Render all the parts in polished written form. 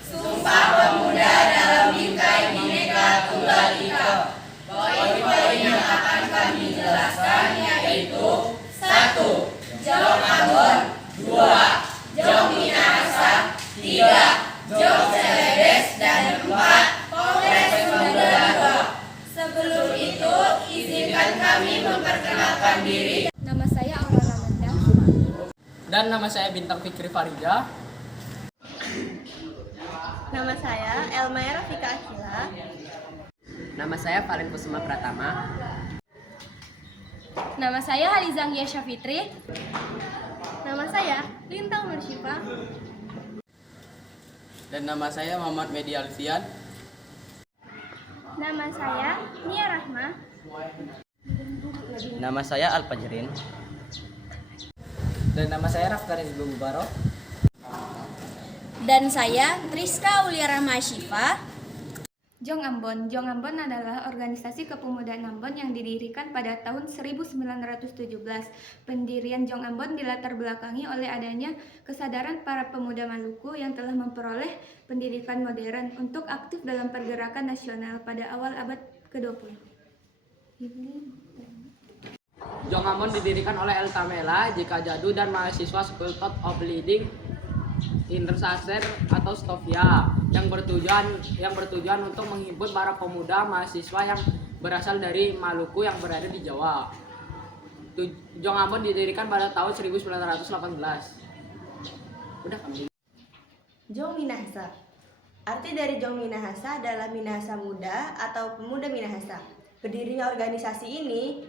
Sumpah Pemuda dalam Bingkai Bhinneka Tunggal Ika. Poin-poin yang akan kami jelaskan yaitu 1. Jong Ambon, 2. Jong Minahasa, 3. Jong Celebes, dan 4. Kongres Pemuda. Sebelum itu, izinkan kami memperkenalkan diri. Nama saya Aurora Manda. Dan nama saya Bintang Fikri Farija. Nama saya Elmaira Fika Akila. Nama saya Valen Kusuma Pratama. Nama saya Halizang Yesha Fitri. Nama saya Lintang Nursyifa. Dan nama saya Muhammad Medi Alfian. Nama saya Nia Rahma. Nama saya Alfajrin. Dan nama saya Rafkaris Bubaro. Dan saya Triska Aulia Rahma Syifa. Jong Ambon. Jong Ambon adalah organisasi kepemudaan Ambon yang didirikan pada tahun 1917. Pendirian Jong Ambon dilatar belakangi oleh adanya kesadaran para pemuda Maluku yang telah memperoleh pendidikan modern untuk aktif dalam pergerakan nasional pada awal abad ke-20. Jong Ambon didirikan oleh El Tamela, Jika Jadu, dan mahasiswa School of Leading Intersaser atau Stovia yang bertujuan untuk menghimpun para pemuda mahasiswa yang berasal dari Maluku yang berada di Jawa. Jong Ambon didirikan pada tahun 1918. Udah kami. Jong Minahasa. Arti dari Jong Minahasa adalah Minahasa Muda atau Pemuda Minahasa. Berdirinya organisasi ini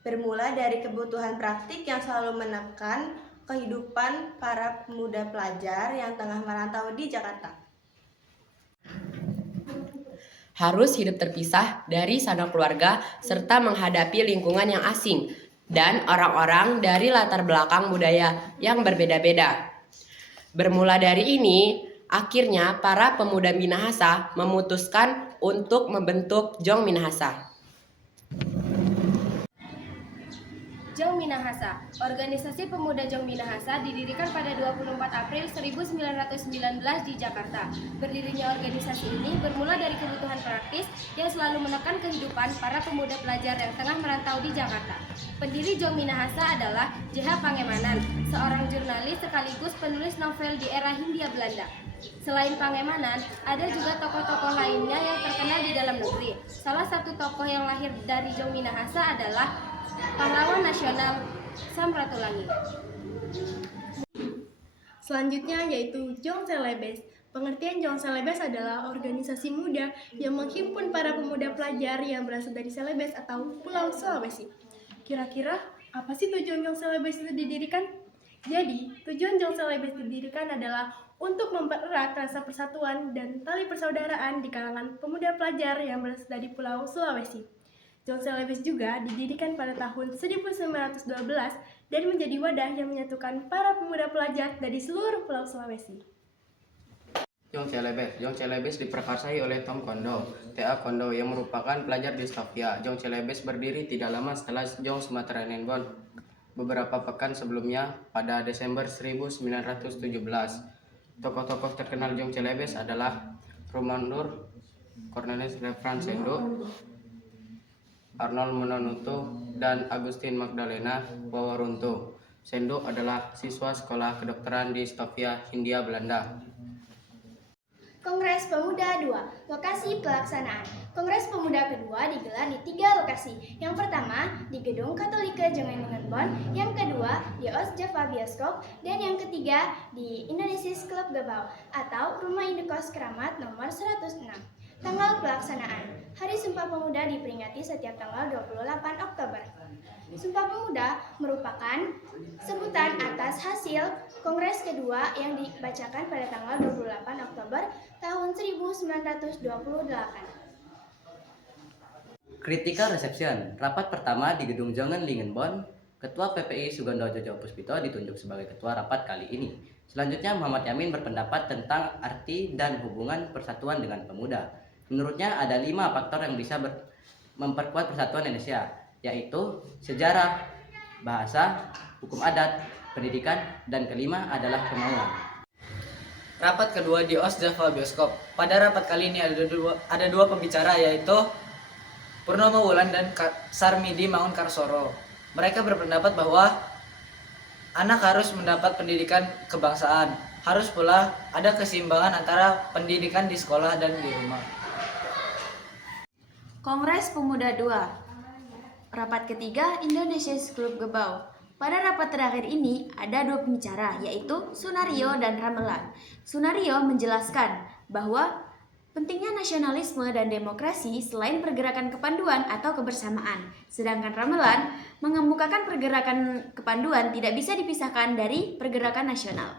bermula dari kebutuhan praktik yang selalu menekan kehidupan para pemuda pelajar yang tengah merantau di Jakarta. Harus hidup terpisah dari sanak keluarga serta menghadapi lingkungan yang asing dan orang-orang dari latar belakang budaya yang berbeda-beda. Bermula dari ini, akhirnya para pemuda Minahasa memutuskan untuk membentuk Jong Minahasa. Jong Minahasa. Organisasi Pemuda Jong Minahasa didirikan pada 24 April 1919 di Jakarta. Berdirinya organisasi ini bermula dari kebutuhan praktis yang selalu menekan kehidupan para pemuda pelajar yang tengah merantau di Jakarta. Pendiri Jong Minahasa adalah J.H. Pangemanan, seorang jurnalis sekaligus penulis novel di era Hindia Belanda. Selain Pangemanan, ada juga tokoh-tokoh lainnya yang terkenal di dalam negeri. Salah satu tokoh yang lahir dari Jong Minahasa adalah pahlawan nasional Sam Ratulangi. Selanjutnya yaitu Jong Celebes. Pengertian Jong Celebes adalah organisasi muda yang menghimpun para pemuda pelajar yang berasal dari Celebes atau Pulau Sulawesi. Kira-kira apa sih tujuan Jong Celebes itu didirikan? Jadi, tujuan Jong Celebes didirikan adalah untuk mempererat rasa persatuan dan tali persaudaraan di kalangan pemuda pelajar yang berasal dari Pulau Sulawesi. Jong Celebes juga didirikan pada tahun 1912 dan menjadi wadah yang menyatukan para pemuda pelajar dari seluruh Pulau Sulawesi. Jong Celebes diprakarsai oleh Tom Kondo, T.A. Kondo yang merupakan pelajar di Stovia. Jong Celebes berdiri tidak lama setelah Jong Sumatera Nenbon. Beberapa pekan sebelumnya, pada Desember 1917, tokoh-tokoh terkenal Jong Celebes adalah Roman Nur, Cornelis Refran Sendo, Arnold Mononuto, dan Agustin Magdalena Wawarunto. Sendo adalah siswa sekolah kedokteran di Stovia, Hindia Belanda. Kongres Pemuda 2, lokasi pelaksanaan. Kongres Pemuda kedua digelar di 3 lokasi. Yang pertama di Gedung Katolika Jongenlingenbon, yang kedua di Oost Java Bioskop, dan yang ketiga di Indonesia's Club Gabau atau Rumah Indekos Keramat nomor 106. Tanggal pelaksanaan. Hari Sumpah Pemuda diperingati setiap tanggal 28 Oktober. Sumpah Pemuda merupakan sebutan atas hasil Kongres kedua yang dibacakan pada tanggal 28 Oktober tahun 1928. Critical Reception. Rapat pertama di Gedung Jongenlingenbon. Ketua PPI Sugando Jojo Puspito ditunjuk sebagai ketua rapat kali ini. Selanjutnya Muhammad Yamin berpendapat tentang arti dan hubungan persatuan dengan pemuda. Menurutnya ada 5 faktor yang bisa memperkuat persatuan Indonesia, yaitu sejarah, bahasa, hukum adat, pendidikan, dan kelima adalah kemauan. rapat kedua di OS Java Bioskop. Pada rapat kali ini ada dua pembicara, yaitu Purnomo Wulan dan Sarmidi Maun Karsoro. Mereka berpendapat bahwa anak harus mendapat pendidikan kebangsaan. Harus pula ada keseimbangan antara pendidikan di sekolah dan di rumah. Kongres Pemuda II. Rapat ketiga Indonesia Club Gebau. Pada rapat terakhir ini ada dua pembicara, yaitu Sunario dan Ramelan. Sunario menjelaskan bahwa pentingnya nasionalisme dan demokrasi selain pergerakan kepanduan atau kebersamaan. Sedangkan Ramelan mengemukakan pergerakan kepanduan tidak bisa dipisahkan dari pergerakan nasional.